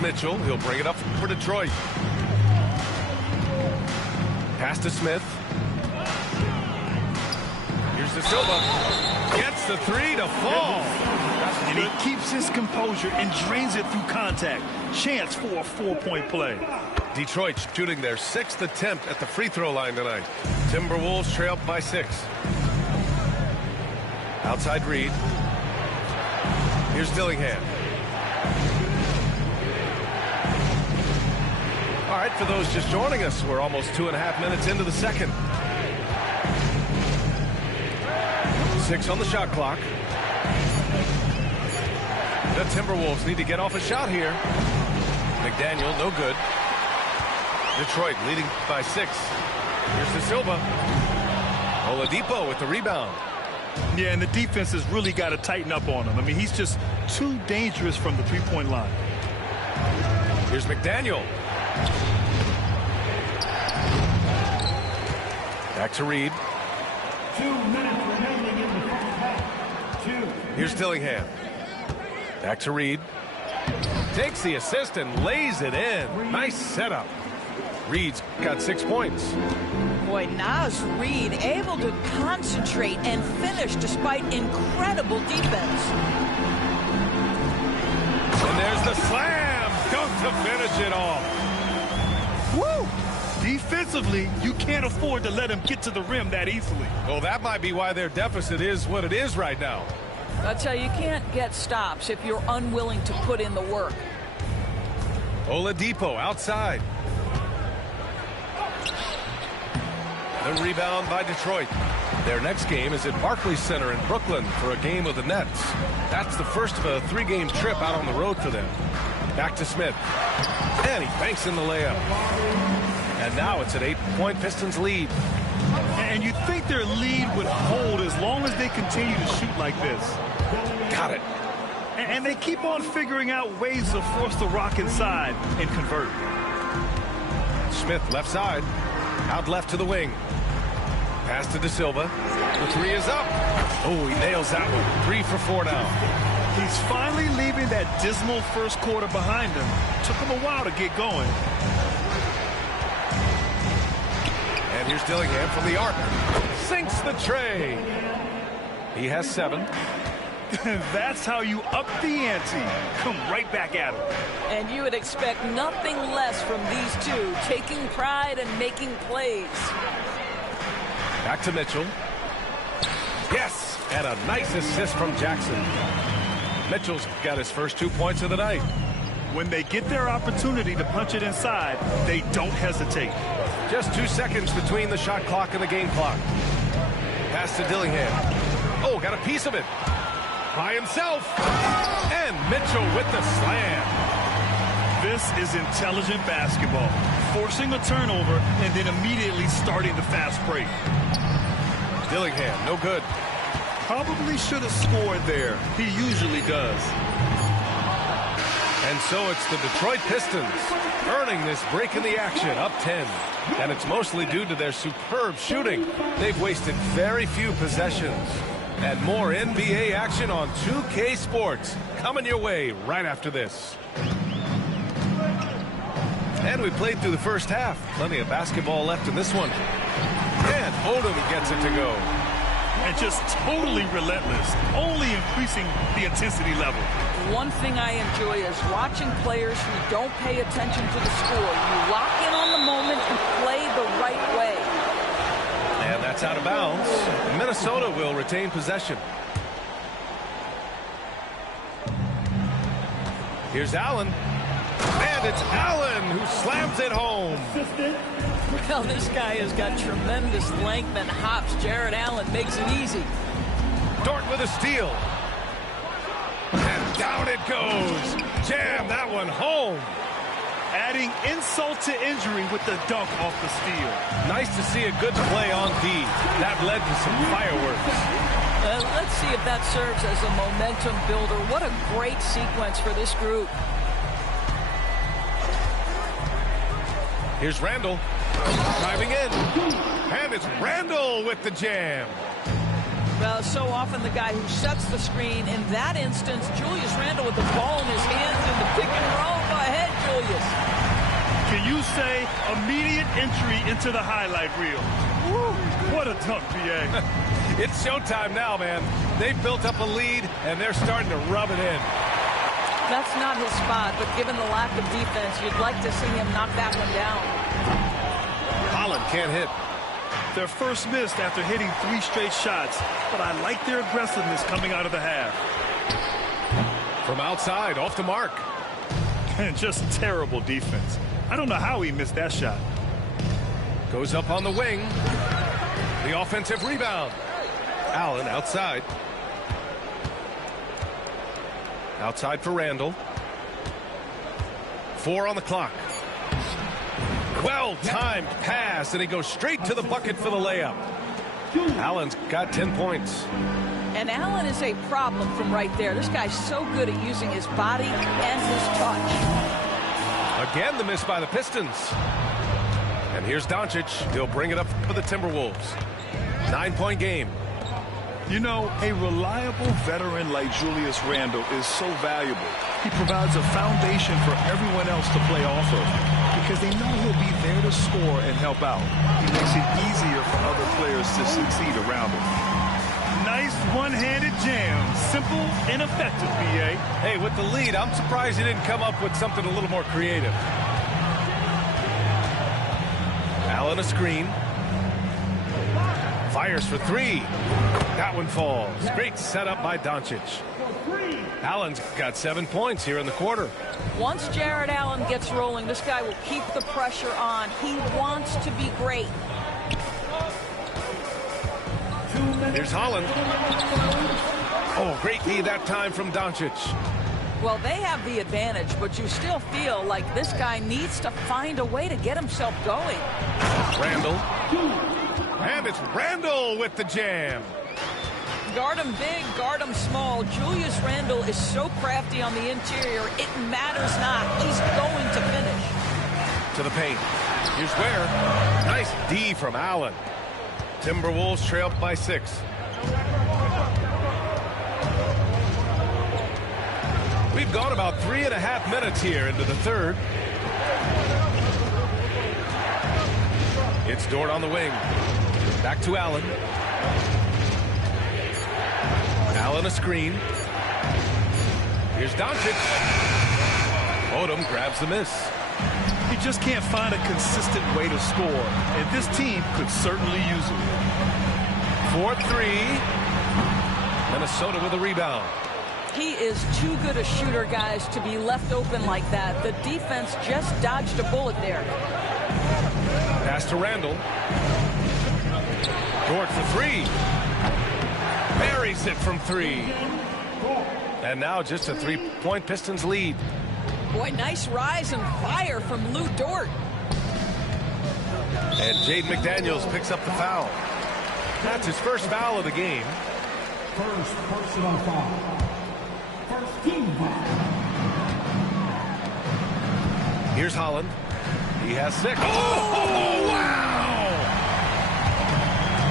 Mitchell, he'll bring it up for Detroit. Pass to Smith. Here's the Silva. Gets the three to fall. And he keeps his composure and drains it through contact. Chance for a 4-point play. Detroit shooting their 6th attempt at the free throw line tonight. Timberwolves trail by 6. Outside Reed. Here's Dillingham. All right, for those just joining us, we're almost 2.5 minutes into the second. 6 on the shot clock. The Timberwolves need to get off a shot here. McDaniel, no good. Detroit leading by 6. Here's the Silva. Oladipo with the rebound. Yeah, and the defense has really got to tighten up on him. I mean, he's just too dangerous from the three-point line. Here's McDaniel. Back to Reed. 2 minutes remaining in the first half. Here's Dillingham. Back to Reed. Takes the assist and lays it in. Nice setup. Reed's got 6 points. Boy, Naz Reed able to concentrate and finish despite incredible defense. And there's the slam. Dunk to finish it off. Woo! Defensively, you can't afford to let him get to the rim that easily. Well, that might be why their deficit is what it is right now. That's how you can't get stops if you're unwilling to put in the work. Oladipo outside. The rebound by Detroit. Their next game is at Barclays Center in Brooklyn for a game with the Nets. That's the first of a 3-game trip out on the road for them. Back to Smith. And he banks in the layup. And now it's an 8-point Pistons lead. And you think their lead would hold as long as they continue to shoot like this. Got it. And they keep on figuring out ways to force the rock inside and convert. Smith left side. Out left to the wing. Pass to De Silva. The 3 is up. Oh, he nails that one. 3 for 4 now. He's finally leaving that dismal first quarter behind him. Took him a while to get going. And here's Dillingham from the arc. Sinks the tray. He has 7. That's how you up the ante. Come right back at him. And you would expect nothing less from these two, taking pride and making plays. Back to Mitchell. Yes, and a nice assist from Jackson. Mitchell's got his first 2 points of the night. When they get their opportunity to punch it inside, they don't hesitate. Just 2 seconds between the shot clock and the game clock. Pass to Dillingham. Oh, got a piece of it. By himself. And Mitchell with the slam. This is intelligent basketball. Forcing a turnover and then immediately starting the fast break. Dillingham, no good. Probably should have scored there. He usually does. And so it's the Detroit Pistons earning this break in the action, up 10. And it's mostly due to their superb shooting. They've wasted very few possessions. And more NBA action on 2K Sports coming your way right after this. And we played through the first half. Plenty of basketball left in this one. And Odom gets it to go. And just totally relentless, only increasing the intensity level. One thing I enjoy is watching players who don't pay attention to the score. You lock in on the moment and play the right way. And that's out of bounds. Minnesota will retain possession. Here's Allen. And it's Allen who slams it home. Well, this guy has got tremendous length and hops. Jared Allen makes it easy. Dort with a steal. And down it goes. Jam that one home. Adding insult to injury with the dunk off the steal. Nice to see a good play on D. That led to some fireworks. Let's see if that serves as a momentum builder. What a great sequence for this group. Here's Randall. Driving in. And it's Randall with the jam. Well, so often the guy who sets the screen. In that instance, Julius Randle with the ball in his hands in the pick and roll. Go ahead, Can you say immediate entry into the highlight reel? Woo, what a dunk, BA. It's showtime now, man. They've built up a lead, and they're starting to rub it in. That's not his spot, but given the lack of defense, you'd like to see him knock that one down. Holland can't hit. Their first missed after hitting 3 straight shots, but I like their aggressiveness coming out of the half. From outside, off the mark. And just terrible defense. I don't know how he missed that shot. Goes up on the wing. The offensive rebound. Allen outside. Outside for Randall. 4 on the clock. Well-timed pass, and he goes straight to the bucket for the layup. Allen's got 10 points. And Allen is a problem from right there. This guy's so good at using his body and his touch. Again, the miss by the Pistons. And here's Doncic. He'll bring it up for the Timberwolves. 9-point game. You know, a reliable veteran like Julius Randle is so valuable. He provides a foundation for everyone else to play off of because they know he'll be there to score and help out. He makes it easier for other players to succeed around him. Nice one-handed jam. Simple and effective, BA. Hey, with the lead, I'm surprised he didn't come up with something a little more creative. Allen a screen. Fires for 3. That one falls. Great setup by Doncic. Allen's got 7 points here in the quarter. Once Jared Allen gets rolling, this guy will keep the pressure on. He wants to be great. Here's Holland. Oh, great knee that time from Doncic. Well, they have the advantage, but you still feel like this guy needs to find a way to get himself going. Randall. And it's Randall with the jam. Guard him big, guard him small. Julius Randle is so crafty on the interior, it matters not. He's going to finish. To the paint. Here's Ware. Nice D from Allen. Timberwolves trail by 6. We've gone about 3.5 minutes here into the third. It's Dort on the wing. Back to Allen. Allen a screen. Here's Doncic. Odom grabs the miss. He just can't find a consistent way to score, and this team could certainly use it. 4-3. Minnesota with a rebound. He is too good a shooter, guys, to be left open like that. The defense just dodged a bullet there. Pass to Randall. Dort for 3. Buries it from 3. And now just a 3-point Pistons lead. Boy, nice rise and fire from Lou Dort. And Jaden McDaniels picks up the foul. That's his first foul of the game. First personal foul. First team foul. Here's Holland. He has 6. Oh, wow!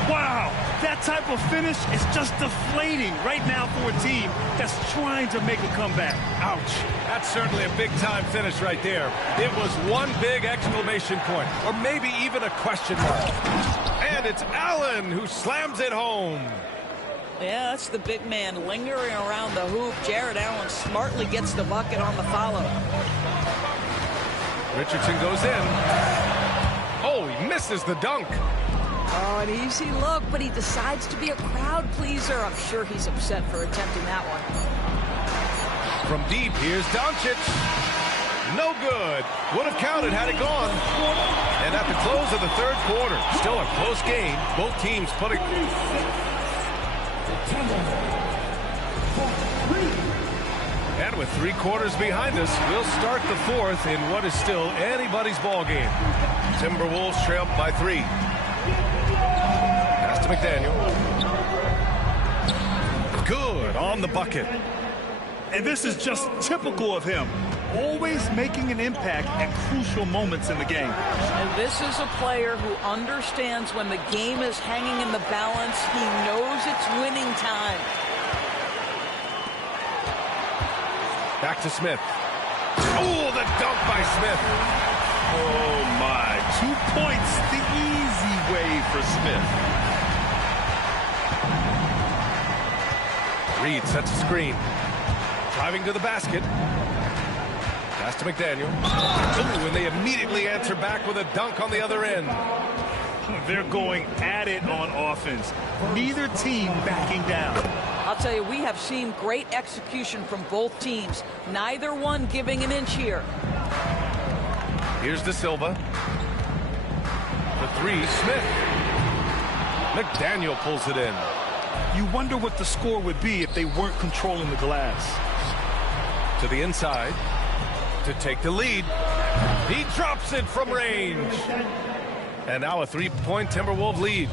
Wow, that type of finish is just deflating right now for a team that's trying to make a comeback. Ouch. That's certainly a big-time finish right there. It was one big exclamation point, or maybe even a question mark. And it's Allen who slams it home. Yeah, that's the big man lingering around the hoop. Jared Allen smartly gets the bucket on the follow. Richardson goes in. Oh, he misses the dunk. Oh, an easy look, but he decides to be a crowd pleaser. I'm sure he's upset for attempting that one. From deep, here's Doncic. No good. Would have counted had it gone. And at the close of the third quarter, still a close game. Both teams putting... And with 3 quarters behind us, we'll start the fourth in what is still anybody's ball game. Timberwolves trail by 3. Pass to McDaniel. Good on the bucket. And this is just typical of him. Always making an impact at crucial moments in the game. And this is a player who understands when the game is hanging in the balance. He knows it's winning time. Back to Smith. Oh, the dunk by Smith. Oh, 2 points the easy way for Smith. Reed sets a screen. Driving to the basket. Pass to McDaniel. Ooh, and they immediately answer back with a dunk on the other end. They're going at it on offense. Neither team backing down. I'll tell you, we have seen great execution from both teams. Neither one giving an inch here. Here's De Silva. The three, Smith. McDaniel pulls it in. You wonder what the score would be if they weren't controlling the glass. To the inside to take the lead. He drops it from range. And now a three-point Timberwolves lead.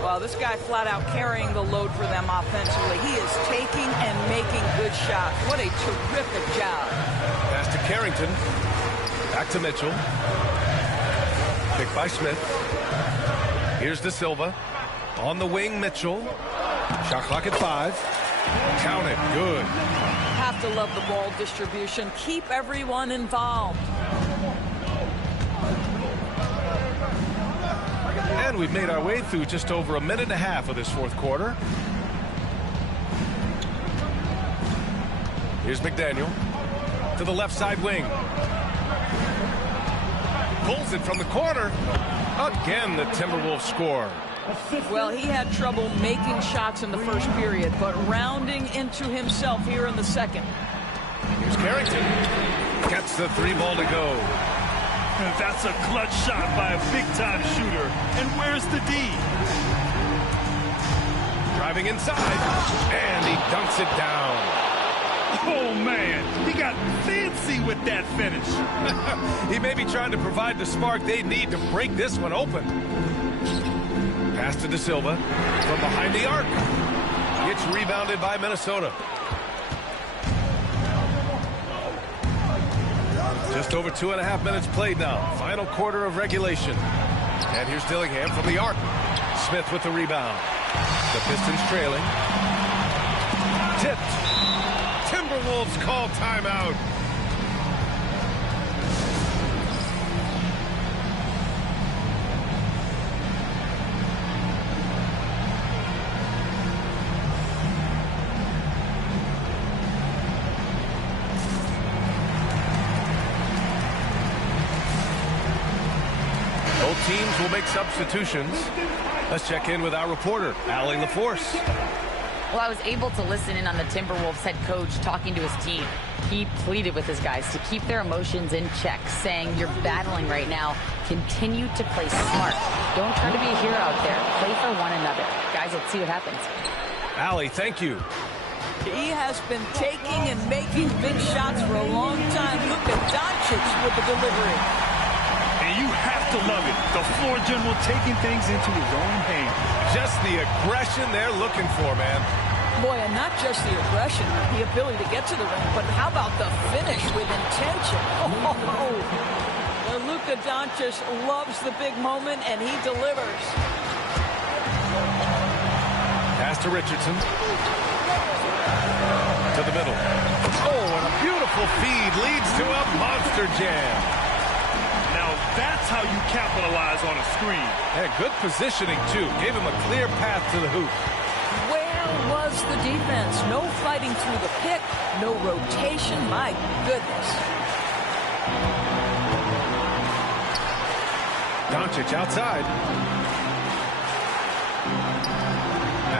Well, this guy flat out carrying the load for them offensively. He is taking and making good shots. What a terrific job. Pass to Carrington. Back to Mitchell. Picked by Smith. Here's De Silva. On the wing, Mitchell. Shot clock at 5. Count it. Good. Have to love the ball distribution. Keep everyone involved. And we've made our way through just over a minute and a half of this fourth quarter. Here's McDaniel to the left side wing. Pulls it from the corner. Again, the Timberwolves score. Well, he had trouble making shots in the first period, but rounding into himself here in the second. Here's Carrington. Gets the three ball to go. That's a clutch shot by a big-time shooter. And where's the D? Driving inside, and he dunks it down. Oh, man. He got fancy with that finish. He may be trying to provide the spark they need to break this one open. Pass to De Silva from behind the arc. It's rebounded by Minnesota. Just over 2.5 minutes played now. Final quarter of regulation. And here's Dillingham from the arc. Smith with the rebound. The Pistons trailing. Tipped. Timberwolves call timeout. Both teams will make substitutions. Let's check in with our reporter, Allie LaForce. Well, I was able to listen in on the Timberwolves head coach talking to his team. He pleaded with his guys to keep their emotions in check, saying, you're battling right now. Continue to play smart. Don't try to be a hero out there. Play for one another. Guys, let's see what happens. Allie, thank you. He has been taking and making big shots for a long time. Look at Doncic with the delivery. And you have to love it. The floor general taking things into his own hands. Just the aggression they're looking for, man. Boy, and not just the aggression, the ability to get to the rim, but how about the finish with intention? Oh, Luka Doncic loves the big moment, and he delivers. Pass to Richardson. To the middle. Oh, and a beautiful feed leads to a monster jam. Now that's how you capitalize on a screen. And good positioning, too. Gave him a clear path to the hoop. Where was the defense? No fighting through the pick, no rotation. My goodness. Doncic outside.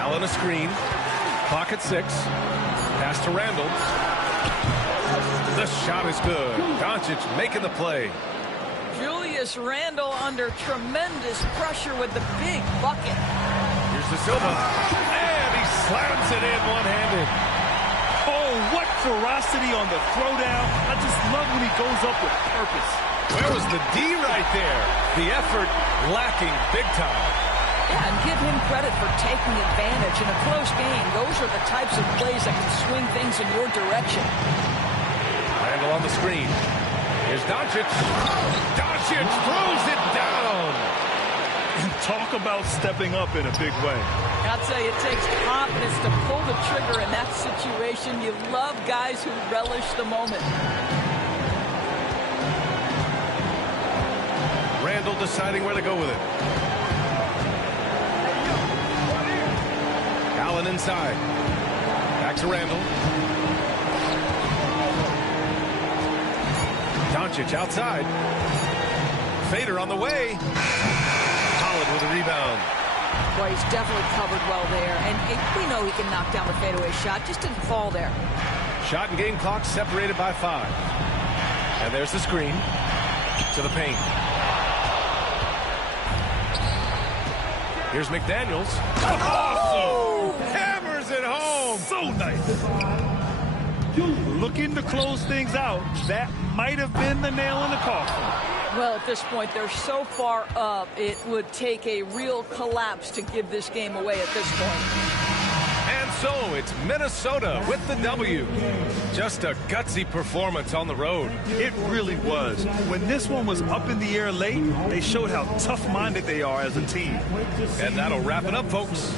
Allen a screen. Clock at 6. Pass to Randall. The shot is good. Doncic making the play. Julius Randle under tremendous pressure with the big bucket. Here's De Silva. And he slams it in one-handed. Oh, what ferocity on the throwdown. I just love when he goes up with purpose. Where was the D right there? The effort lacking big time. Yeah, and give him credit for taking advantage in a close game. Those are the types of plays that can swing things in your direction. Randall on the screen. Here's Doncic. Doncic throws it down. Talk about stepping up in a big way. I'll tell you, it takes confidence to pull the trigger in that situation. You love guys who relish the moment. Randall deciding where to go with it. Allen inside. Back to Randall. Doncic outside. Fader on the way. Holland with a rebound. Boy, he's definitely covered well there. And we know he can knock down the fadeaway shot. Just didn't fall there. Shot and game clock separated by 5. And there's the screen to the paint. Here's McDaniels. Oh! Hammers it home. So nice. Looking to close things out. That might have been the nail in the coffin. Well, at this point, they're so far up, it would take a real collapse to give this game away at this point. And so it's Minnesota with the W. Just a gutsy performance on the road. It really was. When this one was up in the air late, they showed how tough-minded they are as a team. And that'll wrap it up, folks.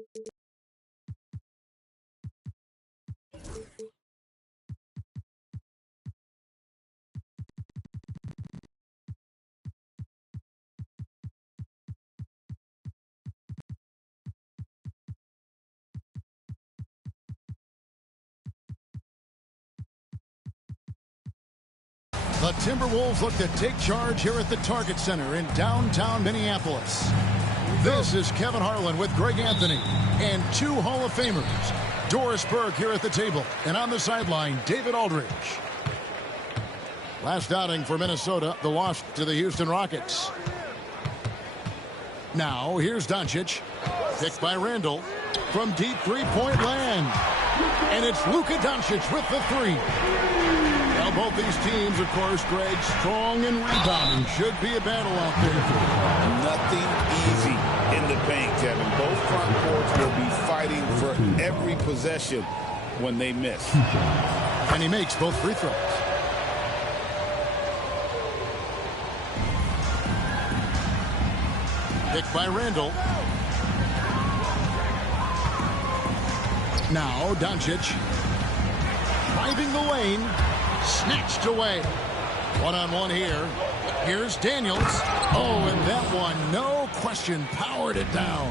The Timberwolves look to take charge here at the Target Center in downtown Minneapolis. This is Kevin Harlan with Greg Anthony and two Hall of Famers. Doris Burke here at the table, and on the sideline, David Aldridge. Last outing for Minnesota, the loss to the Houston Rockets. Now, here's Doncic, picked by Randall from deep three-point land. And it's Luka Doncic with the three. Now, both these teams, of course, Greg, strong and rebounding. Should be a battle out there. Nothing easy in the paint, Kevin. Both front courts will be fighting for every possession when they miss. And he makes both free throws. Picked by Randall. Now, Doncic. Driving the lane. Snatched away. One-on-one here. Here's Daniels. Oh, and that one, no question, powered it down.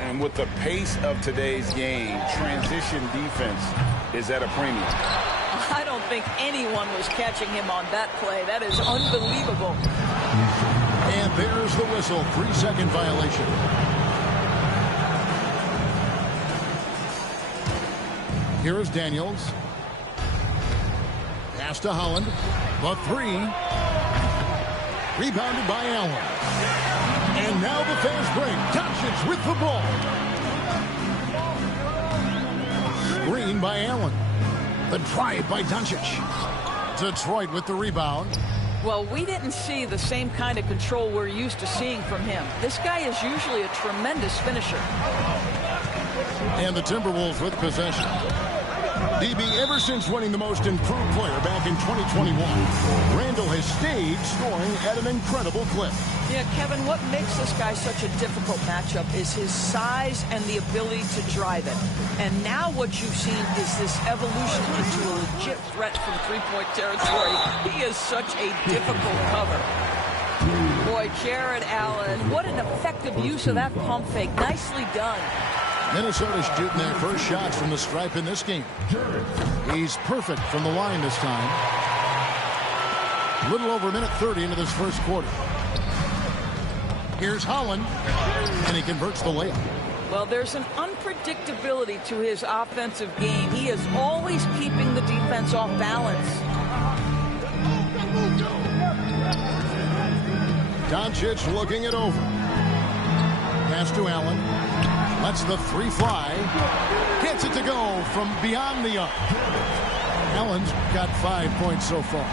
And with the pace of today's game, transition defense is at a premium. I don't think anyone was catching him on that play. That is unbelievable. And there's the whistle. 3-second violation. Here is Daniels. Pass to Holland. The three. Rebounded by Allen. And now the fast break. Doncic with the ball. Screen by Allen. The drive by Doncic. Detroit with the rebound. Well, we didn't see the same kind of control we're used to seeing from him. This guy is usually a tremendous finisher. And the Timberwolves with possession. DB, ever since winning the most improved player back in 2021, Randall has stayed scoring at an incredible clip. Yeah, Kevin, what makes this guy such a difficult matchup is his size and the ability to drive it. And now what you've seen is this evolution into a legit threat from three-point territory. He is such a difficult cover. Boy, Jared Allen, what an effective use of that pump fake. Nicely done. Minnesota's shooting their first shots from the stripe in this game. He's perfect from the line this time. A little over a minute 30 into this first quarter. Here's Holland, and he converts the layup. Well, there's an unpredictability to his offensive game. He is always keeping the defense off balance. Doncic looking it over. Pass to Allen. Lets the three fly. Gets it to go from beyond the arc. Allen's got 5 points so far.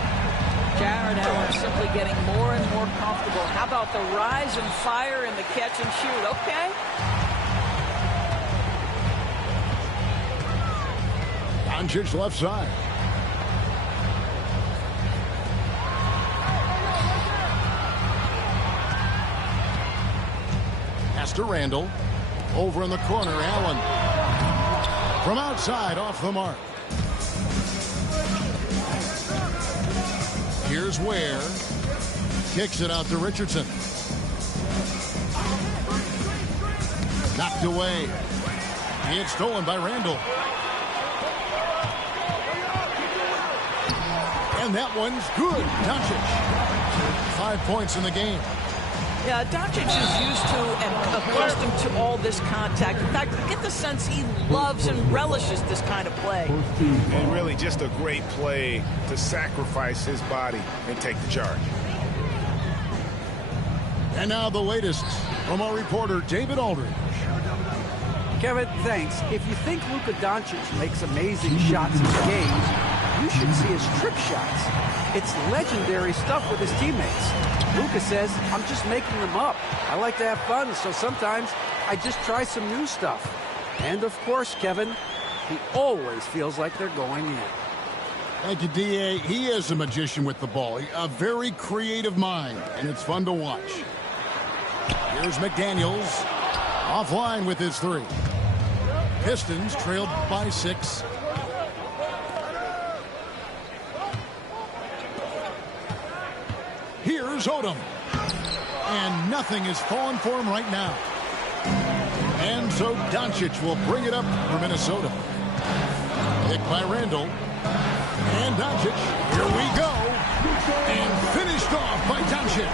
Jared Allen simply getting more and more comfortable. How about the rise and fire in the catch and shoot? Okay. Doncic left side. Pass to Randall. Over in the corner, Allen. From outside, off the mark. Here's Ware. Kicks it out to Richardson. Knocked away. And stolen by Randall. And that one's good. Doncic. 5 points in the game. Yeah, Doncic is used to and accustomed to all this contact. In fact, you get the sense he loves and relishes this kind of play. And really just a great play to sacrifice his body and take the charge. And now the latest from our reporter, David Aldridge. Kevin, thanks. If you think Luka Doncic makes amazing shots in games, you should see his trip shots. It's legendary stuff with his teammates. Luka says, I'm just making them up. I like to have fun, so sometimes I just try some new stuff. And of course, Kevin, he always feels like they're going in. Thank you, D.A. He is a magician with the ball. A very creative mind, and it's fun to watch. Here's McDaniels Offline with his 3. Pistons trailed by 6. Here's Odom. And nothing is falling for him right now. And so Doncic will bring it up for Minnesota. Picked by Randall. And Doncic, here we go. And finished off by Doncic.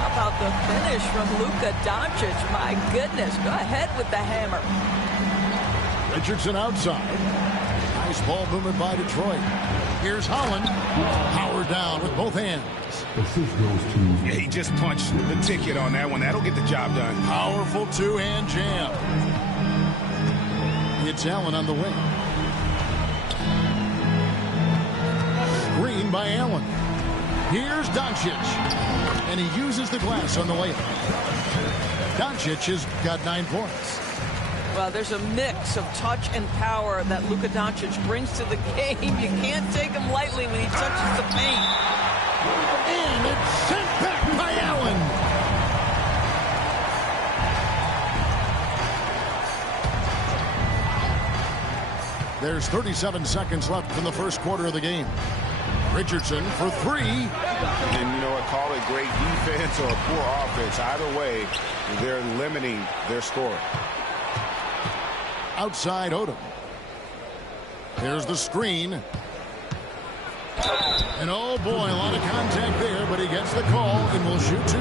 How about the finish from Luka Doncic? My goodness, go ahead with the hammer. Richardson outside. Nice ball movement by Detroit. Here's Holland. Power down with both hands. Yeah, he just punched the ticket on that one. That'll get the job done. Powerful two-hand jam. It's Allen on the wing. Screen by Allen. Here's Doncic. And he uses the glass on the layup. Doncic has got 9 points. Well, there's a mix of touch and power that Luka Doncic brings to the game. You can't take him lightly when he touches the paint. And it's sent back by Allen. There's 37 seconds left in the first quarter of the game. Richardson for 3. And you know what, call it great defense or poor offense. Either way, they're limiting their score. Outside Odom. There's the screen. And oh boy, a lot of contact there, but he gets the call and will shoot 2.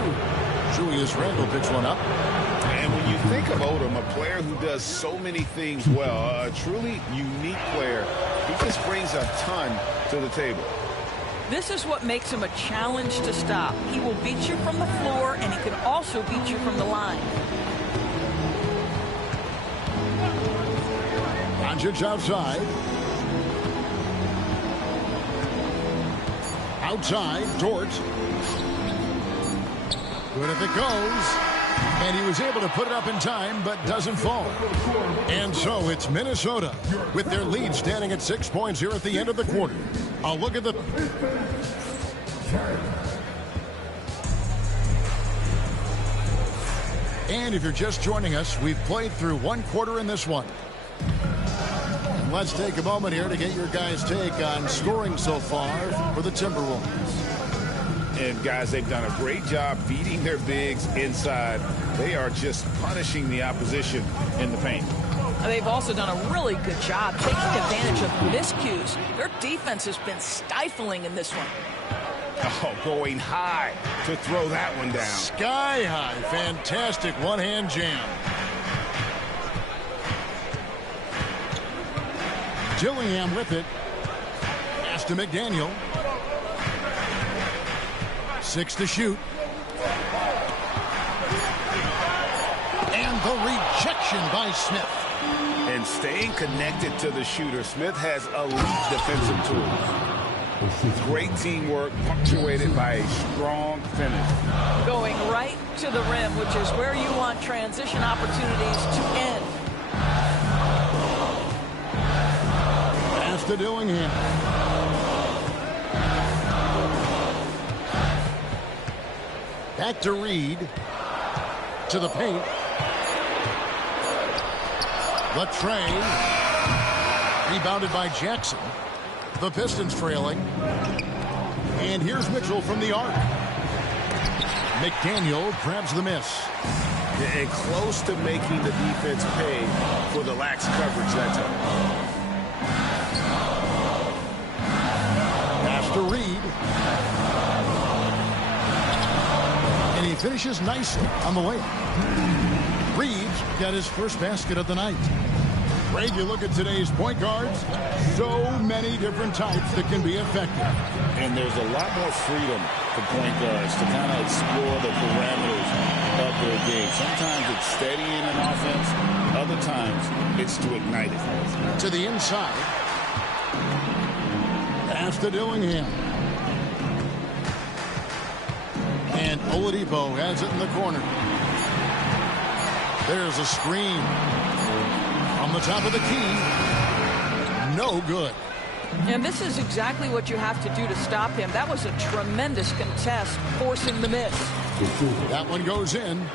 Julius Randle picks one up. And when you think of Odom, a player who does so many things well, a truly unique player, he just brings a ton to the table. This is what makes him a challenge to stop. He will beat you from the floor, and he can also beat you from the line. Doncic outside. Outside, Dort. Good if it goes. And he was able to put it up in time, but doesn't fall. And so it's Minnesota with their lead standing at 6 points here at the end of the quarter. A look at the... And if you're just joining us, we've played through 1 quarter in this one. Let's take a moment here to get your guys' take on scoring so far for the Timberwolves. And guys, they've done a great job beating their bigs inside. They are just punishing the opposition in the paint. They've also done a really good job taking advantage of miscues. Their defense has been stifling in this one. Oh, going high to throw that one down. Sky high. Fantastic one-hand jam. Dillingham with it. Pass to McDaniel. 6 to shoot. And the rejection by Smith. And staying connected to the shooter, Smith has elite defensive tools. Great teamwork punctuated by a strong finish. Going right to the rim, which is where you want transition opportunities to end. Pass to Dillingham. Back to Reed. To the paint. Latrey. Rebounded by Jackson. The Pistons trailing. And here's Mitchell from the arc. McDaniel grabs the miss. And close to making the defense pay for the lax coverage that time. Pass to Reed. And he finishes nicely on the layup. Reed's got his first basket of the night. Greg, you look at today's point guards, so many different types that can be effective. And there's a lot more freedom for point guards to kind of explore the parameters of their game. Sometimes it's steadying an offense. Other times it's to ignite it. To the inside. Pass to Dillingham. And Oladipo has it in the corner. There's a screen. On the top of the key. No good. And this is exactly what you have to do to stop him. That was a tremendous contest, forcing the miss. That one goes in.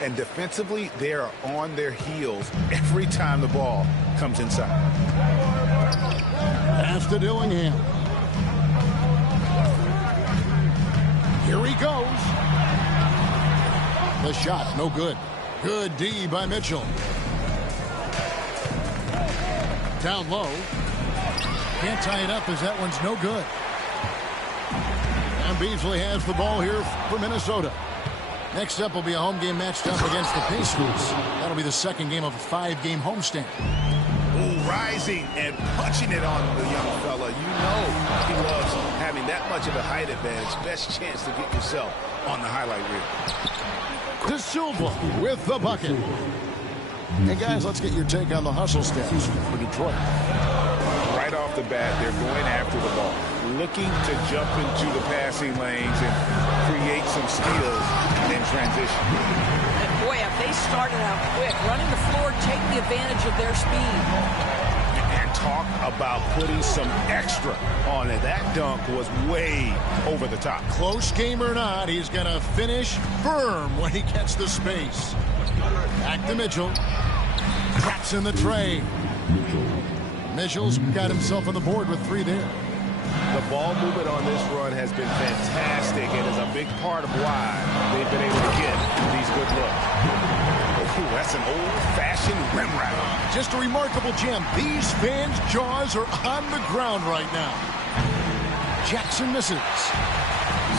And defensively, they are on their heels every time the ball comes inside. Pass to Dillingham. Here he goes. The shot, no good. Good D by Mitchell. Down low. Can't tie it up as that one's no good. And Beasley has the ball here for Minnesota. Next up will be a home game matched up against the Pacers. That'll be the second game of a 5-game homestand. Ooh, rising and punching it on the young fella. You know he loves having that much of a height advantage. Best chance to get yourself on the highlight reel. De Silva with the bucket. Hey, guys, let's get your take on the hustle stats for Detroit. Right off the bat, they're going after the ball, looking to jump into the passing lanes and create some steals in transition. And boy, have they started out quick, running the floor, taking advantage of their speed. And talk about putting some extra on it. That dunk was way over the top. Close game or not, he's going to finish firm when he gets the space. Back to Mitchell. Traps in the tray. Mitchell's got himself on the board with 3 there. The ball movement on this run has been fantastic and is a big part of why they've been able to get these good looks. Ooh, that's an old-fashioned rim rattle. Just a remarkable jam. These fans' jaws are on the ground right now. Jackson misses.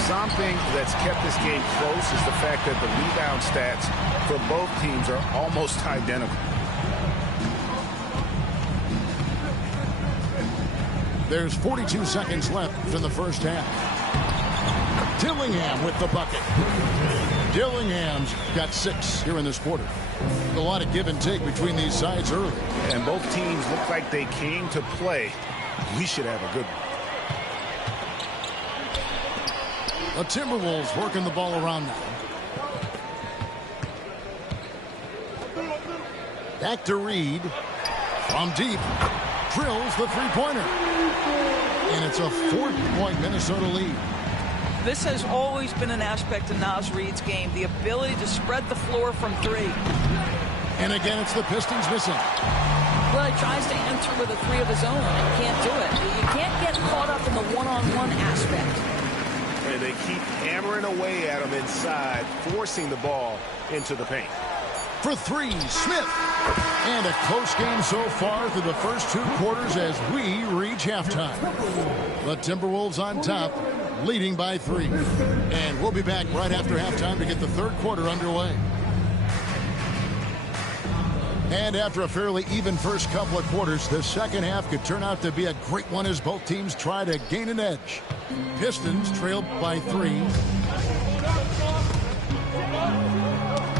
Something that's kept this game close is the fact that the rebound stats for both teams are almost identical. There's 42 seconds left in the first half. Dillingham with the bucket. Dillingham's got 6 here in this quarter. A lot of give and take between these sides early. And both teams look like they came to play. We should have a good one. The Timberwolves working the ball around now. Back to Reed. From deep. Drills the three-pointer. And it's a 4-point Minnesota lead. This has always been an aspect of Naz Reid's game, the ability to spread the floor from 3. And again, it's the Pistons missing. Well, he tries to enter with a 3 of his own and can't do it. You can't get caught up in the one-on-one aspect. And they keep hammering away at him inside, forcing the ball into the paint. For 3, Smith. And a close game so far through the first 2 quarters as we reach halftime. The Timberwolves on top, leading by 3. And we'll be back right after halftime to get the third quarter underway. And after a fairly even first couple of quarters, the second half could turn out to be a great one as both teams try to gain an edge. Pistons trailed by 3.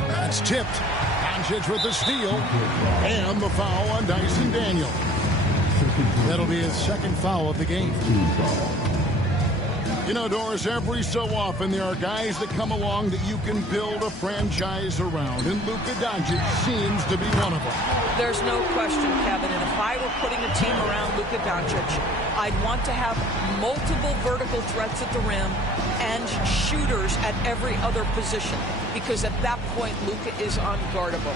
That's tipped. With the steal and the foul on Dyson Daniel. That'll be his second foul of the game. You know, Doris, every so often there are guys that come along that you can build a franchise around, and Luka Doncic seems to be one of them. There's no question, Kevin, and if I were putting a team around Luka Doncic, I'd want to have multiple vertical threats at the rim and shooters at every other position, because at that point, Luka is unguardable.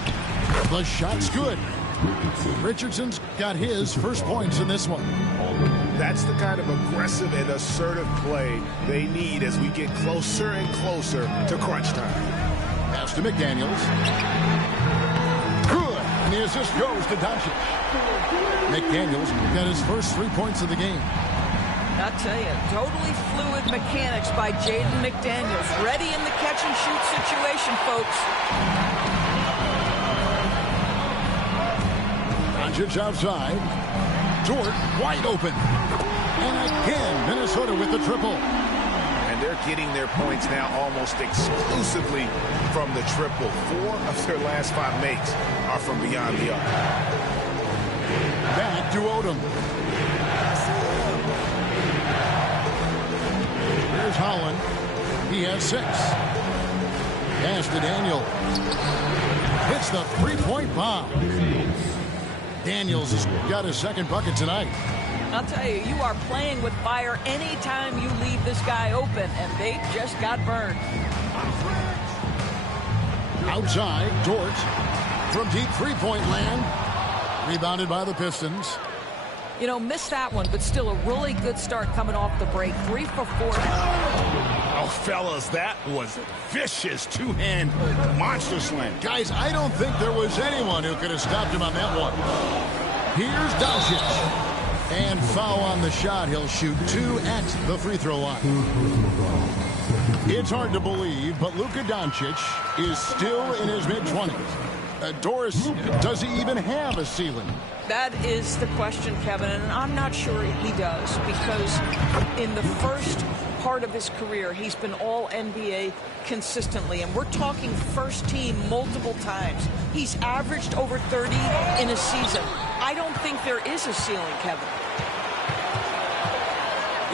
The shot's good. Richardson's got his first points in this one. That's the kind of aggressive and assertive play they need as we get closer and closer to crunch time. Pass to McDaniels. Good. And the assist goes to Doncic. McDaniels got his first 3 points of the game. I'll tell you, totally fluid mechanics by Jaden McDaniels. Ready in the catch-and-shoot situation, folks. Doncic outside. Dort wide open. And again, Minnesota with the triple. And they're getting their points now almost exclusively from the triple. 4 of their last 5 makes are from beyond the arc. Back to Odom. Here's Holland. He has 6. Pass to Daniel. Hits the 3-point bomb. Daniels has got his second bucket tonight. I'll tell you, you are playing with fire anytime you leave this guy open, and they just got burned. Outside, Dort from deep three-point land. Rebounded by the Pistons. You know, missed that one, but still a really good start coming off the break. 3 for 4. Oh, fellas, that was vicious two-hand monster slam. Guys, I don't think there was anyone who could have stopped him on that one. Here's Doncic. And foul on the shot. He'll shoot 2 at the free throw line. It's hard to believe, but Luka Doncic is still in his mid-20s. Doris, does he even have a ceiling? That is the question, Kevin, and I'm not sure he does, because in the first part of his career, he's been all NBA consistently, and we're talking first team multiple times. He's averaged over 30 in a season. I don't think there is a ceiling, Kevin.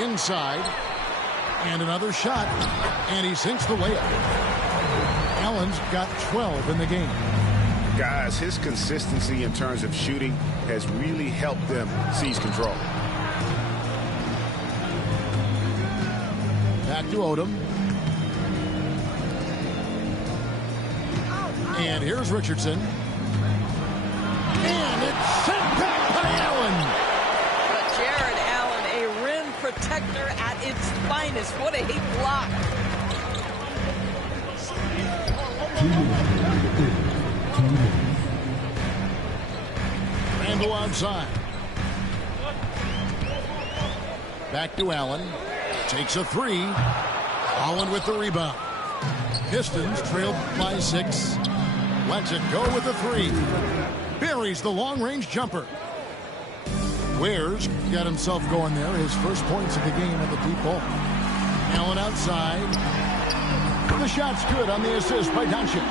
Inside, and another shot, and he sinks the layup. Allen's got 12 in the game. Guys, his consistency in terms of shooting has really helped them seize control. Back to Odom. And here's Richardson. And it's sent back by Allen. But Jared Allen, a rim protector at its finest. What a block. Randall outside. Back to Allen. Takes a 3. Holland with the rebound. Pistons trailed by 6. Lets it go with a 3. Buries the long-range jumper. Ware's got himself going there. His first points of the game at the deep ball. Allen outside. The shot's good on the assist by Doncic.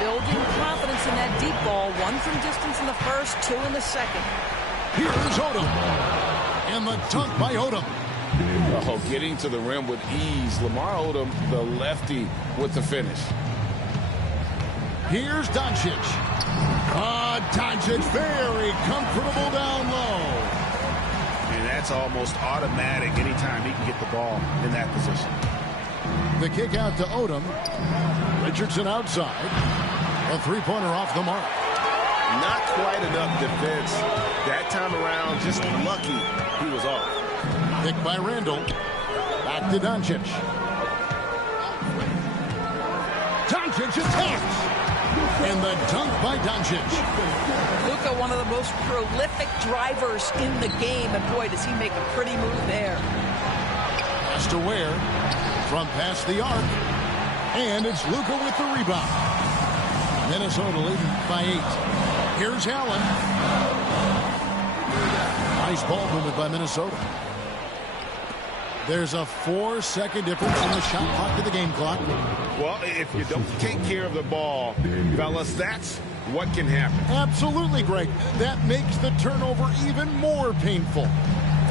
Building confidence in that deep ball. 1 from distance in the first, 2 in the second. Here's Odom. And the dunk by Odom. Oh, getting to the rim with ease. Lamar Odom, the lefty, with the finish. Here's Doncic. Doncic very comfortable down low. And that's almost automatic anytime he can get the ball in that position. The kick out to Odom. Richardson outside. A three-pointer off the mark. Not quite enough defense that time around. Just lucky he was off. Pick by Randall. Back to Doncic. Doncic attacks. And the dunk by Doncic. Luka, one of the most prolific drivers in the game. And boy, does he make a pretty move there. Pass to Ware. From past the arc. And it's Luka with the rebound. Minnesota leading by 8. Here's Allen. Nice ball movement by Minnesota. There's a 4-second difference in the shot clock to the game clock. Well, if you don't take care of the ball, fellas, that's what can happen. Absolutely, Greg. That makes the turnover even more painful.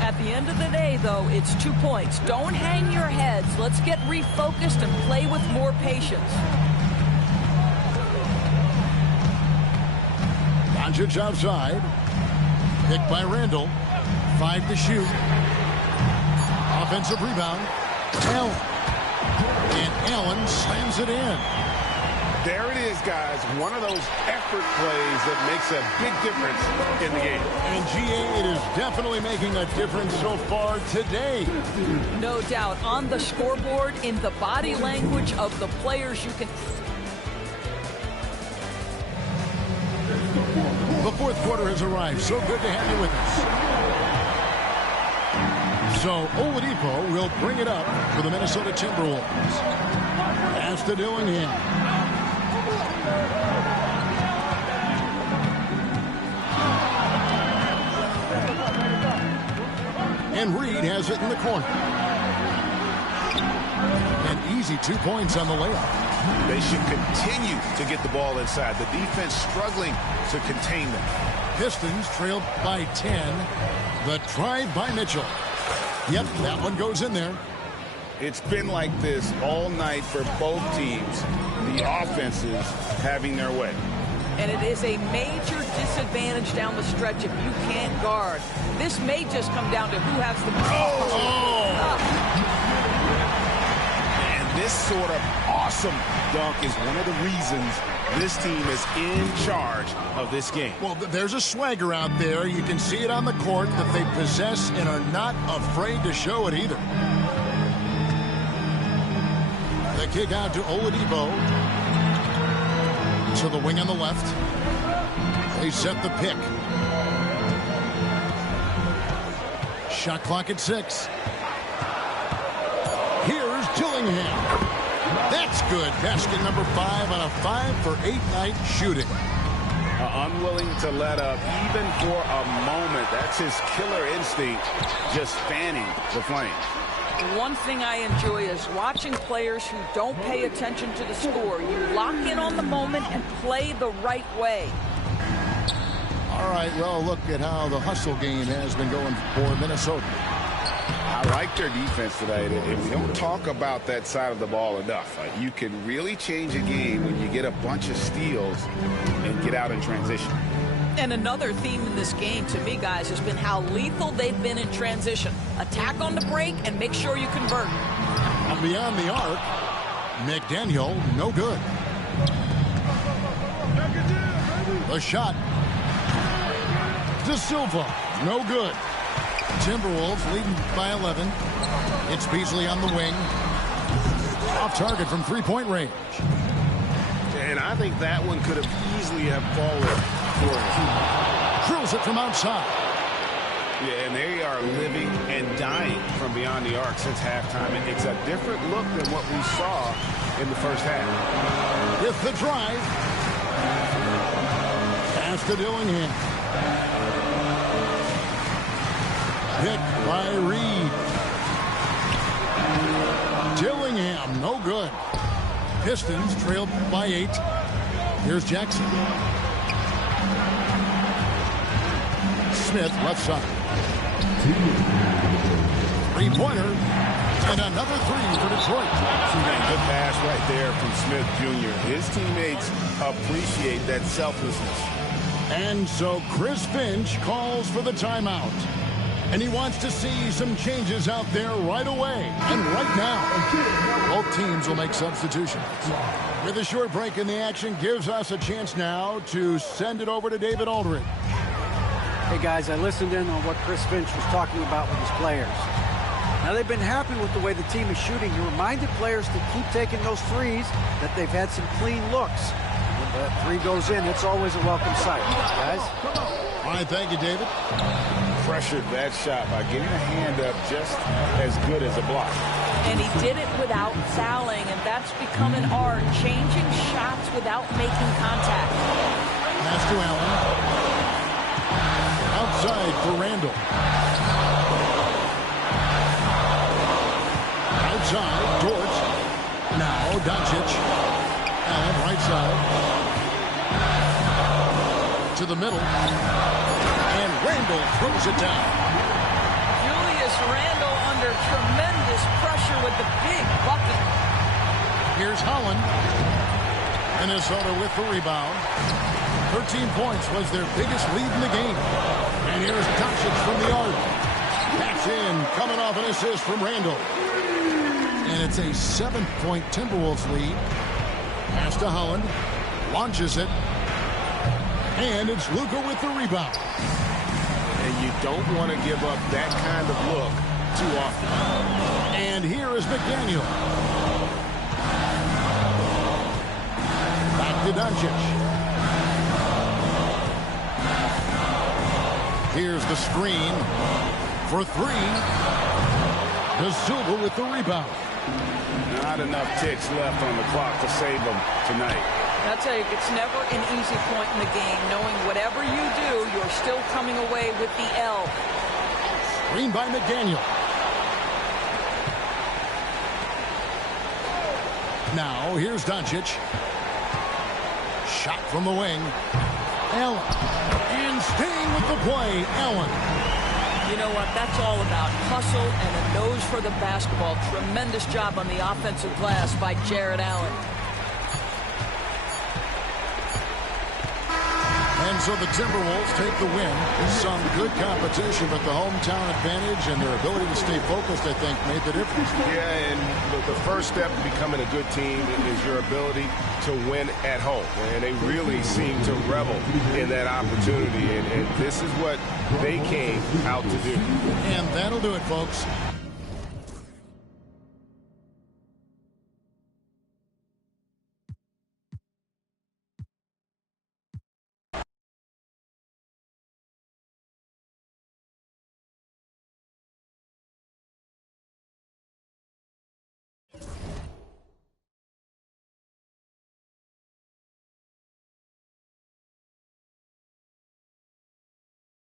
At the end of the day, though, it's 2 points. Don't hang your heads. Let's get refocused and play with more patience. Doncic outside. Picked by Randall. 5 to shoot. Offensive rebound. Allen. And Allen slams it in. There it is, guys. One of those effort plays that makes a big difference in the game. And GA, it is definitely making a difference so far today. No doubt. On the scoreboard, in the body language of the players, you can... The fourth quarter has arrived. So good to have you with us. So Oladipo will bring it up for the Minnesota Timberwolves. Pass to Dillingham. And Reed has it in the corner. An easy 2 points on the layup. They should continue to get the ball inside. The defense struggling to contain them. Pistons trailed by 10. The drive by Mitchell. Yep, that one goes in there. It's been like this all night for both teams. The offenses having their way. And it is a major disadvantage down the stretch if you can't guard. This may just come down to who has the ball. And this sort of awesome dunk is one of the reasons this team is in charge of this game. Well, there's a swagger out there. You can see it on the court that they possess and are not afraid to show it either. The kick out to Oladipo. To the wing on the left. They set the pick. Shot clock at 6. Here's Dillingham. That's good. Basket number 5 on a 5-for-8 night shooting. Unwilling to let up even for a moment. That's his killer instinct, just fanning the flame. One thing I enjoy is watching players who don't pay attention to the score. You lock in on the moment and play the right way. All right, well, look at how the hustle game has been going for Minnesota. I like their defense tonight, and we don't talk about that side of the ball enough. You can really change a game when you get a bunch of steals and get out in transition. And another theme in this game, to me, guys, has been how lethal they've been in transition. Attack on the break and make sure you convert. And beyond the arc, McDaniel, no good. The shot. De Silva, no good. Timberwolves leading by 11. It's Beasley on the wing. Off target from three-point range. And I think that one could have easily have fallen for him. Drills it from outside. Yeah, and they are living and dying from beyond the arc since halftime. And it's a different look than what we saw in the first half. With the drive. Pass to Dillingham. Picked by Reed. Dillingham, no good. Pistons trailed by 8. Here's Jackson. Smith, left side. Three-pointer. And another 3 for Detroit. Good pass right there from Smith Jr. His teammates appreciate that selflessness. And so Chris Finch calls for the timeout. And he wants to see some changes out there right away. And right now, both teams will make substitutions. With a short break in the action, gives us a chance now to send it over to David Aldridge. Hey, guys, I listened in on what Chris Finch was talking about with his players. Now, they've been happy with the way the team is shooting. He reminded players to keep taking those threes, that they've had some clean looks. When the 3 goes in, it's always a welcome sight. Guys? All right, thank you, David. Pressured that shot by getting a hand up just as good as a block. And he did it without fouling, and that's become an art, changing shots without making contact. Pass to Allen. Outside for Randall. Outside, Dort. Now, Doncic. Allen, right side. To the middle. And Randall throws it down. Julius Randle under tremendous pressure with the big bucket. Here's Holland. Minnesota with the rebound. 13 points was their biggest lead in the game. And here's Doncic from the arc. Backs in, coming off an assist from Randall. And it's a 7-point Timberwolves lead. Pass to Holland. Launches it. And it's Luka with the rebound. And you don't want to give up that kind of look too often. And here is McDaniel. Back to Doncic. Here's the screen for 3. De Silva with the rebound. Not enough ticks left on the clock to save them tonight. I'll tell you, it's never an easy point in the game, knowing whatever you do, you're still coming away with the L. Screen by McDaniel. Now, here's Doncic. Shot from the wing. Allen. And staying with the play, Allen. You know what? That's all about hustle and a nose for the basketball. Tremendous job on the offensive glass by Jared Allen. And And so the Timberwolves take the win. Some good competition, but the hometown advantage and their ability to stay focused, I think, made the difference. Yeah, and the first step to becoming a good team is your ability to win at home. And they really seem to revel in that opportunity. And this is what they came out to do. And that'll do it, folks.